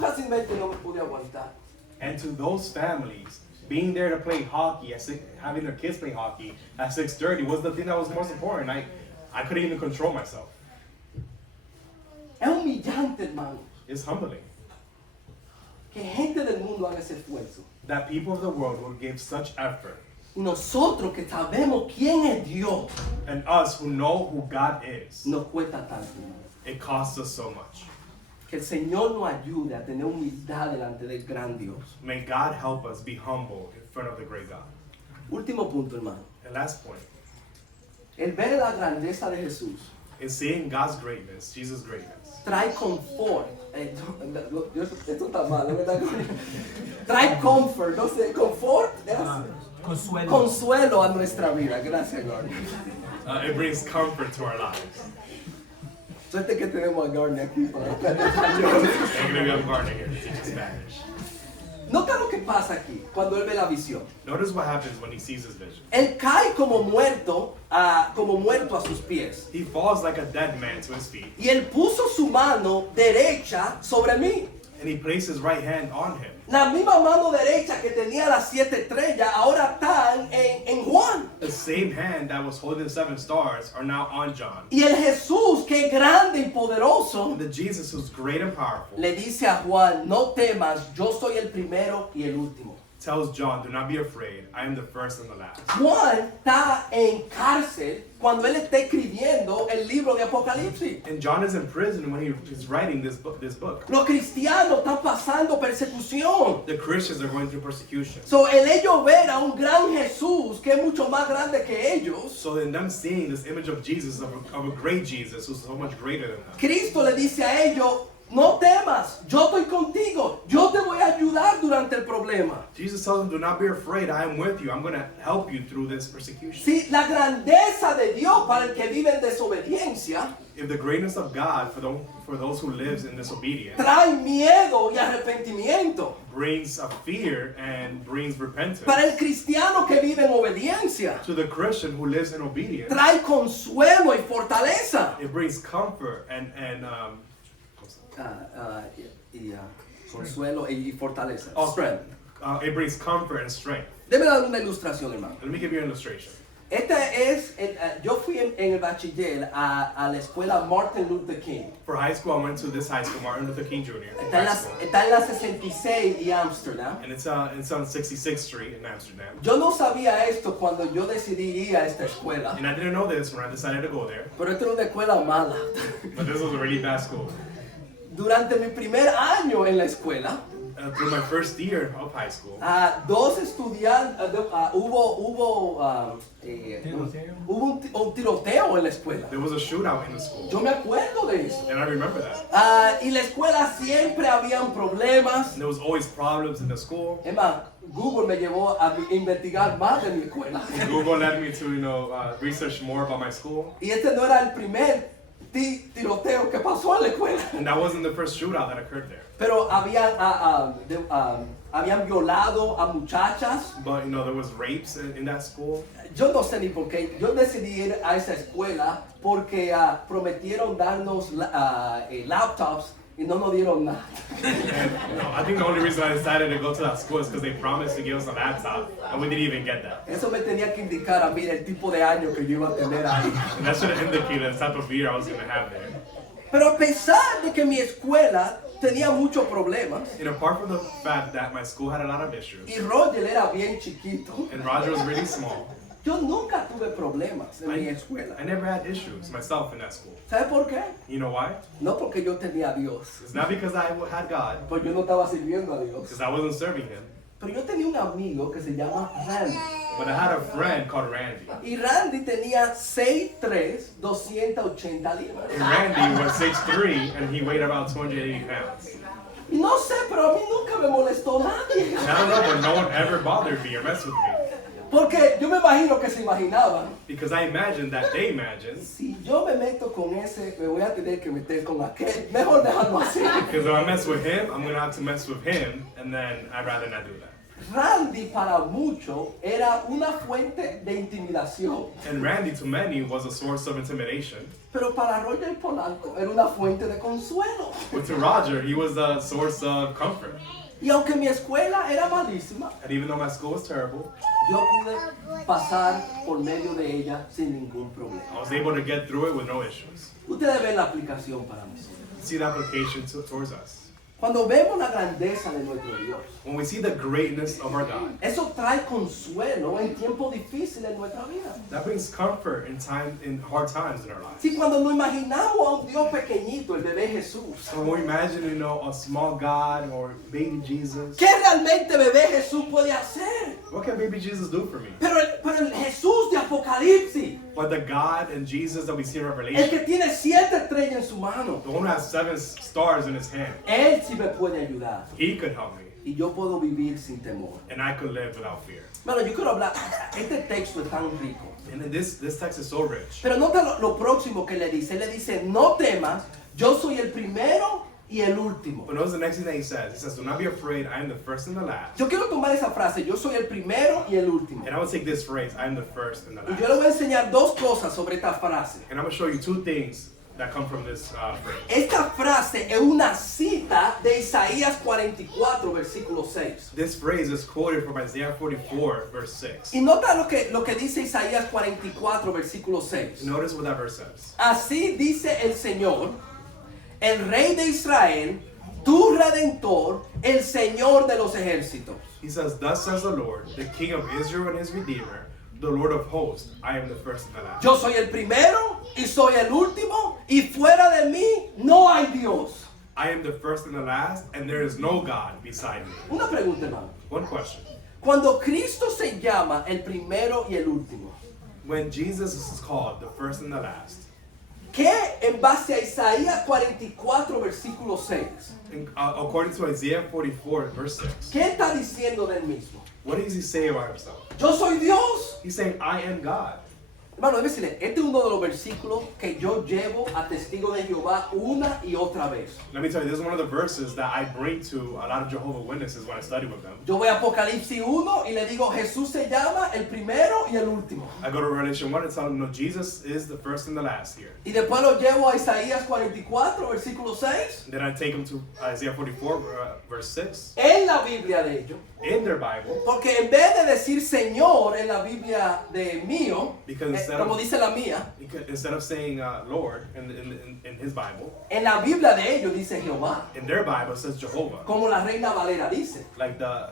casi no me pude aguantar. And to those families, being there to play hockey, having their kids play hockey at 6:30 was the thing that was most important. I couldn't even control myself. Es humillante, hermano, It's humbling que gente del mundo haga ese esfuerzo. that people of the world will give such effort. Y nosotros que sabemos quién es Dios, And us who know who God is, nos cuesta tanto, hermano. it costs us so much. Que el Señor nos ayude a tener humildad delante del gran Dios. May God help us be humble in front of the great God. Último punto, hermano. And last point, El ver la grandeza de Jesús in seeing God's greatness, Jesus' greatness, trae confort. Esto está mal, ¿no? Trae comfort, no sé, confort. Consuelo. Consuelo a nuestra vida. Gracias, Gordon. it brings comfort to our lives. Suerte que tenemos a Gordon aquí para And we have Garner here to teach us Spanish. Nota lo que pasa aquí cuando él ve la visión. Notice what happens when he sees his vision. Él cae como muerto a sus pies. He falls like a dead man to his feet, Y él puso su mano derecha sobre mí. and he placed his right hand on him. La misma mano derecha que tenía las 7 estrellas ahora están en Juan. The same hand that was holding the 7 stars are now on John. Y el Jesús, que es grande y poderoso, And the Jesus who's great and powerful le dice a Juan, no temas, yo soy el primero y el último. tells John, do not be afraid, I am the first and the last. Juan está en cárcel cuando él está escribiendo el libro de Apocalipsis. And John is in prison when he is writing this book. Los cristianos están pasando persecución. The Christians are going through persecution. So, el ellos ver a un gran Jesús que es mucho más grande que ellos, So in them seeing this image of Jesus, of a great Jesus who's so much greater than them, Cristo le dice a ellos, no temas, yo estoy contigo, yo te voy a ayudar durante el problema. Jesus tells them, do not be afraid, I am with you. I'm going to help you through this persecution. Si la grandeza de Dios para el que vive en desobediencia If the greatness of God for those who lives in disobedience trae miedo y arrepentimiento, brings a fear and brings repentance, para el cristiano que vive en obediencia to the Christian who lives in obedience, trae consuelo y fortaleza. it brings comfort and Consuelo y fortaleza. Oh. Strength. it brings comfort and strength. Debe dar una ilustración, hermano. Let me give you an illustration. Yo fui en el bachiller a la escuela Martin Luther King. For high school, I went to this high school, Martin Luther King Jr. Está en la 66 y Amsterdam. And it's on 66th Street in Amsterdam. Yo no sabía esto cuando yo decidí ir a esta escuela, And I didn't know this when I decided to go there, pero esta era una escuela mala. but this was a really bad school. Durante mi primer año en la escuela, through my first year of high school, Dos estudiantes, hubo un tiroteo en la escuela. there was a shootout in the school. Yo me acuerdo de eso. And I remember that. Y la escuela siempre habían problemas. And there was always problems in the school. Es más, Google me llevó a investigar más de mi escuela. Google led me to, research more about my school. Y este no era el primer tiroteo que pasó en la escuela. And that wasn't the first shootout that occurred there. Pero habían violado a muchachas. But, there was rapes in that school. Yo no sé ni por qué. Yo decidí ir a esa escuela porque prometieron darnos laptops y no nos dieron nada. And, I think the only reason I decided to go to that school is because they promised to give us a laptop, and we didn't even get that. Eso me tenía que indicar a mí el tipo de año que yo iba a tener ahí. And that should have indicated the type of year I was going to have there. Pero a pesar de que mi escuela tenía muchos problemas, And apart from the fact that my school had a lot of issues, y Roger era bien chiquito, and Roger was really small, yo nunca tuve problemas en mi escuela. I never had issues myself in that school. ¿Sabe por qué? You know why? No porque yo tenía a Dios, It's not because I had God, pues yo no estaba sirviendo a Dios. because I wasn't serving Him, Pero yo tenía un amigo que se llama Randy. but I had a friend called Randy. Y Randy tenía 6'3", 280 libras. And Randy was 6'3", and he weighed about 280 pounds. Y no sé, pero a mí nunca me molestó nadie. And I don't know, but no one ever bothered me or messed with me. Porque yo me imagino que se imaginaban, Because I imagined that they imagined, si yo me meto con ese, me voy a tener que meter con aquel. Mejor dejarlo así. because if I mess with him, I'm going to have to mess with him, and then I'd rather not do that. Randy para muchos era una fuente de intimidación, And Randy, to many, was a source of intimidation. pero para Roger Polanco era una fuente de consuelo. But to Roger, he was a source of comfort. Y aunque mi escuela era malísima, And even though my school was terrible, yo pude pasar por medio de ella sin ningún problema. I was able to get through it with no issues. Ustedes ven la aplicación para nosotros. See the application towards us. Cuando vemos la grandeza de nuestro Dios, When we see the greatness of our God, eso trae consuelo en tiempos difíciles en nuestra vida. that brings comfort in hard times in our lives. Si cuando nos imaginamos a un Dios pequeñito, el bebé Jesús, So when we imagine, a small God or baby Jesus, ¿qué realmente bebé Jesús puede hacer? what can baby Jesus do for me? Pero el Jesús de Apocalipsis, But the God and Jesus that we see in el Revelation, que tiene 7 estrellas en su mano, the one who has 7 stars in his hand, Él sí me puede ayudar. he could help me, Y yo puedo vivir sin temor. and I could live without fear. Bueno, yo quiero hablar, este texto es tan rico. And this text is so rich. Pero nota lo próximo que le dice. Él le dice, no temas, yo soy el primero y el último. But notice the next thing that he says. He says, do not be afraid, I am the first and the last. Yo quiero tomar esa frase, yo soy el primero y el último. And I would take this phrase, I am the first and the Y yo le last. voy a enseñar dos cosas sobre esta frase. And I'm going to show you 2 things that come from this phrase. Esta frase es una cita de Isaías 44, versículo 6. This phrase is quoted from Isaiah 44, verse 6. Y nota lo que dice Isaías 44, versículo 6. Notice what that verse says. Así dice el Señor, el Rey de Israel, tu Redentor, el Señor de los ejércitos. He says, thus says the Lord, the King of Israel and his Redeemer, the Lord of hosts, I am the first and the last. Yo soy el primero y soy el último, y fuera de mí no hay Dios. I am the first and the last, and there is no God beside me. Una pregunta, hermano. One question. Cuando Cristo se llama el primero y el último, When Jesus is called the first and the last, ¿qué en base a Isaías 44, versículo 6? according to Isaiah 44, verse 6, ¿Qué está diciendo de él mismo? what does he say about himself? Yo soy Dios. He's saying, I am God. Hermano, debe decirle, este es uno de los versículos que yo llevo a testigo de Jehová una y otra vez. Let me tell you, this is one of the verses that I bring to a lot of Jehovah's Witnesses when I study with them. Yo voy a Apocalipsis 1 y le digo, Jesús se llama el primero y el último. I go to Revelation 1 and tell them, no, Jesus is the first and the last here. Y después lo llevo a Isaías 44, versículo 6. Then I take them to Isaiah 44, verse 6, En la Biblia de ellos. in their Bible, Porque en vez de decir Señor en la Biblia de mío, Because como dice la mía, instead of saying Lord in his Bible, en la Biblia de ellos dice Jehová. in their Bible it says Jehovah, Como la Reina Valera dice. like the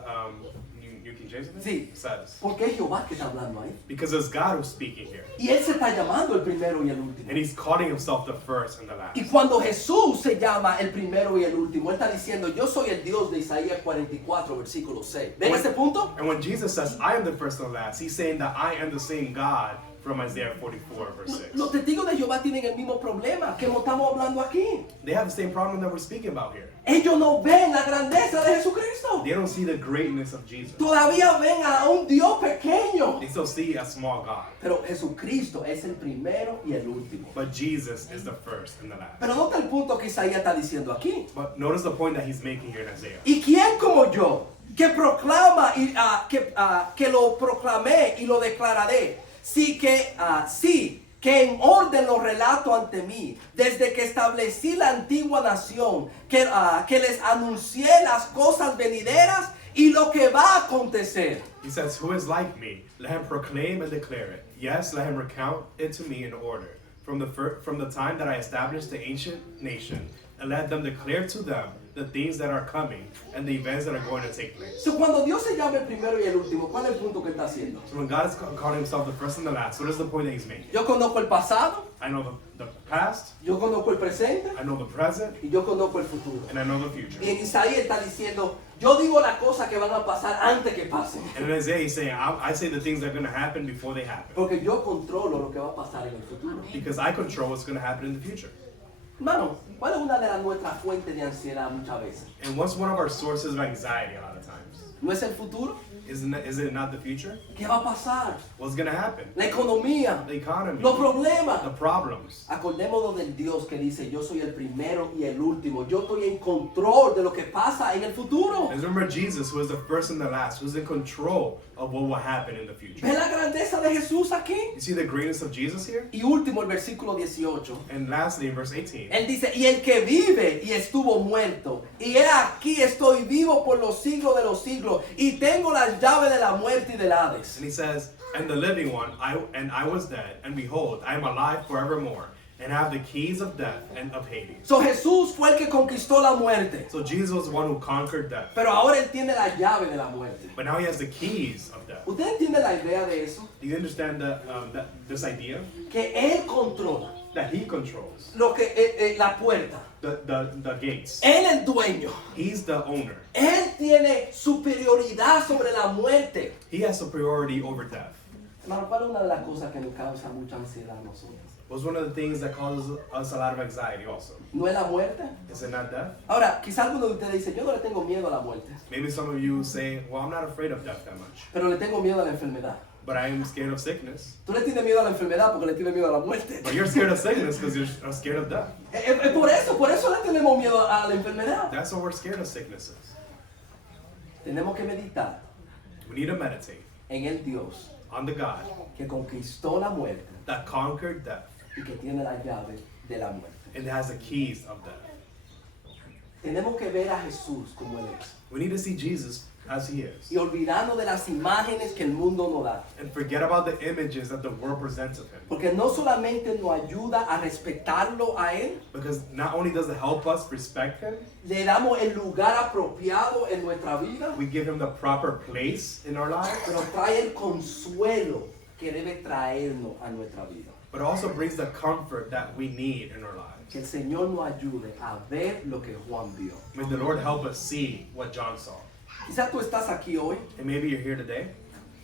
New New King James, Sí. says, Porque es Jehová que está hablando ahí. because it's God who's speaking here. Y él se está llamando el primero y el último. And he's calling himself the first and the last. Y cuando Jesús se llama el primero y el último, él está diciendo, yo soy el Dios de Isaías 44, versículo 6. ¿Ven ese punto? And when Jesus says, I am the first and the last, he's saying that I am the same God from Isaiah 44, verse 6. Los testigos de Jehová tienen el mismo problema que estamos hablando aquí. They have the same problem that we're speaking about here. Ellos no ven la grandeza de Jesucristo. They don't see the greatness of Jesus. Todavía ven a un Dios pequeño. They still see a small God. Pero Jesucristo es el primero y el último. But Jesus is the first and the last. Pero nota el punto que Isaías está diciendo aquí. But notice the point that he's making here in Isaiah. ¿Y quién como yo que proclama y que lo proclamé y lo declararé? Sí que en orden lo relato ante mí, desde que establecí la antigua nación, que les anuncié las cosas venideras y lo que va a acontecer. He says, who is like me? Let him proclaim and declare it. Yes, let him recount it to me in order. From the time that I established the ancient nation, and let them declare to them the things that are coming and the events that are going to take place. So, cuando Dios se llama el primero y el último, ¿cuál es el punto que está haciendo? So when God is calling himself the first and the last, what is the point that he's making? Yo conozco el pasado, I know the past, yo conozco el presente I know the present, y yo conozco el futuro. and I know the future. Y en Isaías está diciendo, yo digo las cosas que van a pasar antes que pasen. And in Isaiah he's saying, I say the things that are going to happen before they happen. Porque yo controlo lo que va a pasar en el futuro. Because I control what's going to happen in the future. Hermano, ¿cuál es una de nuestras fuentes de ansiedad muchas veces? And what's one of our sources of anxiety a lot of times? ¿No es el futuro? Is it not the future? ¿Qué va a pasar? What's going to happen? La economía, The economy, los problemas. the problems. Acordémonos del Dios que dice, yo soy el primero y el último. Yo estoy en control de lo que pasa en el futuro. And remember Jesus, who is the first and the last, who's in control of what will happen in the future. ¿Ves la grandeza de Jesús aquí? You see the greatness of Jesus here? Y último, el versículo 18. And lastly, in verse 18, Él dice, y el que vive y estuvo muerto, y he aquí estoy vivo por los siglos de los siglos, y tengo las llaves de la muerte y del Hades. and he says, and the living one, I was dead, and behold, I am alive forevermore, and have the keys of death and of Hades. So Jesús fue el que conquistó la muerte, So Jesus was the one who conquered death. pero ahora él tiene la llave de la muerte. But now he has the keys of death. ¿Usted entiende la idea de eso? Do you understand this idea? Que él controla That he controls lo que la puerta. the gates. Él es el dueño. He's the owner. Él tiene superioridad sobre la muerte. He has superiority over death. Hermano, ¿cuál es una de las cosas que nos causa mucha ansiedad a nosotros? Was one of the things that causes us a lot of anxiety also. ¿No es la muerte? Is it not death? Ahora, quizá alguno de ustedes dice, yo no le tengo miedo a la muerte, Maybe some of you say, well, I'm not afraid of death that much, pero le tengo miedo a la enfermedad. but I am scared of sickness. Tú le tienes miedo a la enfermedad porque le tienes miedo a la muerte. But you're scared of sickness because you're scared of death. Por eso le tenemos miedo a la enfermedad. That's why we're scared of sicknesses. Tenemos que meditar We need to meditate en el Dios on the God que conquistó la muerte that conquered death y que tiene la llave de la muerte. and has the keys of death. Tenemos que ver a Jesús como Él es We need to see Jesus as he is y olvidarnos de las imágenes que el mundo nos da. and forget about the images that the world presents of him. Porque no solamente nos ayuda a respetarlo a Él, Because not only does it help us respect him, le damos el lugar apropiado en nuestra vida, we give him the proper place in our lives, pero trae el consuelo que debe traernos a nuestra vida. but it also brings the comfort that we need in our lives. Que el Señor nos ayude a ver lo que Juan vio. May the Lord help us see what John saw. Quizás tú estás aquí hoy And maybe you're here today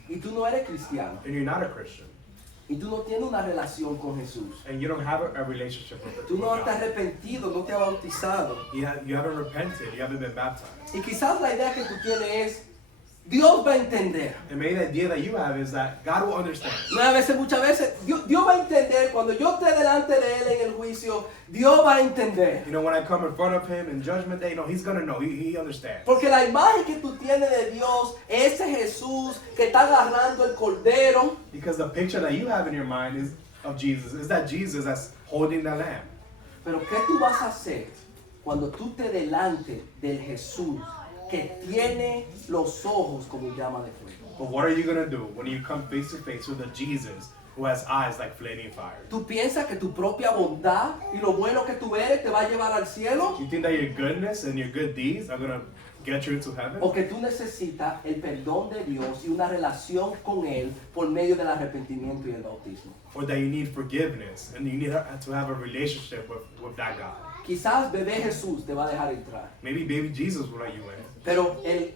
y tú no eres cristiano and you're not a Christian y tú no tienes una relación con Jesús. and you don't have a relationship with Tú no te has God. arrepentido, no te has bautizado. You haven't repented, you haven't been baptized. Y quizás la idea que tú tienes es, Dios va a entender. And maybe the idea that you have is that God will understand. Muchas veces, Dios va a entender. Cuando yo esté delante de Él en el juicio, Dios va a entender. You know, when I come in front of him in judgment day, he's going to know. He understands. Porque la imagen que tú tienes de Dios, ese Jesús que está agarrando el cordero, Because the picture that you have in your mind is of Jesus is that Jesus that's holding the lamb. pero ¿qué tú vas a hacer cuando tú te delante del Jesús que tiene los ojos como llama de fuego? But what are you going to do when you come face to face with a Jesus who has eyes like flaming fire? ¿Tú piensas que tu propia bondad y lo bueno que tú eres te va a llevar al cielo? You think that your goodness and your good deeds are going to get you into heaven, o que tú necesitas el perdón de Dios y una relación con Él por medio del arrepentimiento y el bautismo. or that you need forgiveness and you need to have a relationship with that God. Quizás bebé Jesús te va a dejar entrar, Maybe baby Jesus will let you in, pero el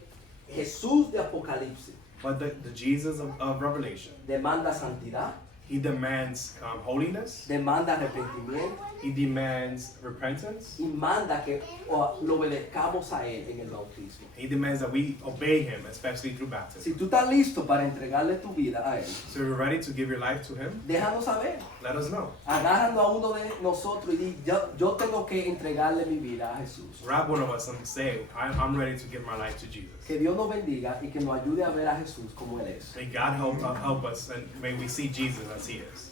Jesús de Apocalipsis but the Jesus of Revelation, demanda santidad, he demands holiness, demanda arrepentimiento he demands repentance, y manda que lo obedezcamos a Él en el bautismo. he demands that we obey him, especially through baptism. Si tú estás listo para entregarle tu vida a Él, So you're ready to give your life to him? déjanos saber. Let us know. Agárranos a uno de nosotros y di, yo tengo que entregarle mi vida a Jesús. Grab one of us and say, I'm ready to give my life to Jesus. Que Dios nos bendiga y que nos ayude a ver a Jesús como Él es. May God help us and may we see Jesus as he is.